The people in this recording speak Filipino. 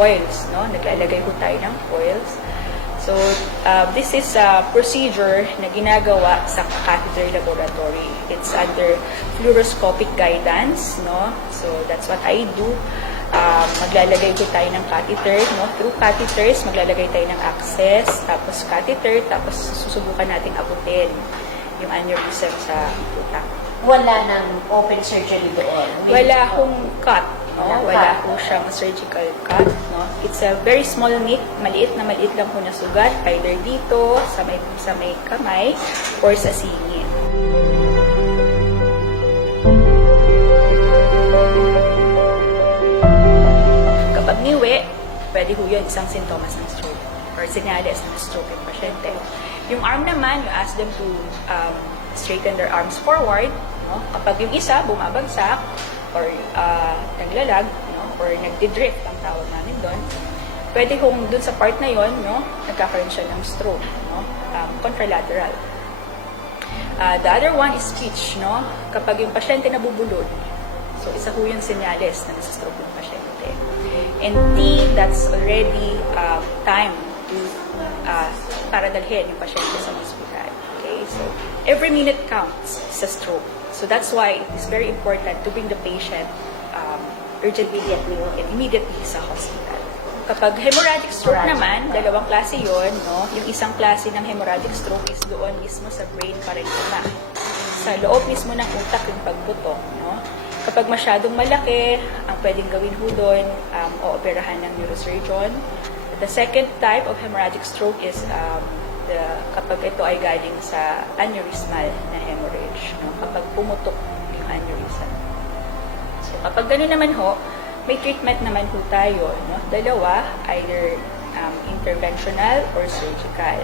coils, no? Naglalagay po tayo ng coils. So, uh, this is a procedure na ginagawa sa catheter laboratory. It's under fluoroscopic guidance, no? So, that's what I do. Um, maglalagay po tayo ng catheter, no? Through catheters, maglalagay tayo ng access, tapos catheter, tapos susubukan nating abutin yung aneurysm sa utak. Wala nang open surgery doon. Wala akong cut, no? Walang Wala po siyang surgical cut, no? It's a very small nick, maliit na maliit lang po na sugat, either dito, sa may, sa may kamay, or sa singit. Kapag niwi, pwede ho yun isang sintomas ng stroke or senyales ng stroke yung pasyente. Yung arm naman, you ask them to um, straighten their arms forward. No? Kapag yung isa bumabagsak or uh, naglalag no? or nagdidrift ang tawag namin doon, pwede hong dun sa part na yon no? nagkakaroon siya ng stroke, no? um, contralateral. Uh, the other one is speech, no? Kapag yung pasyente nabubulol, so isa ho yung senyales na nasa stroke yung pasyente. And T, that's already uh, time to uh, para dalhin yung pasyente sa hospital. Okay, so every minute counts sa stroke. So that's why it's very important to bring the patient um, urgently immediately, immediately sa hospital. Kapag hemorrhagic stroke naman, dalawang klase yon, no? Yung isang klase ng hemorrhagic stroke is doon mismo sa brain parenchyma. Sa loob mismo ng utak yung pagbuto, no? Kapag masyadong malaki, ang pwedeng gawin ho doon, um, ooperahan ng neurosurgeon. The second type of hemorrhagic stroke is um, the, kapag ito ay galing sa aneurysmal na hemorrhage, no? Pumutok yung aneurysm. So, kapag gano'n naman ho, may treatment naman ho tayo, no? Dalawa, either um, interventional or surgical.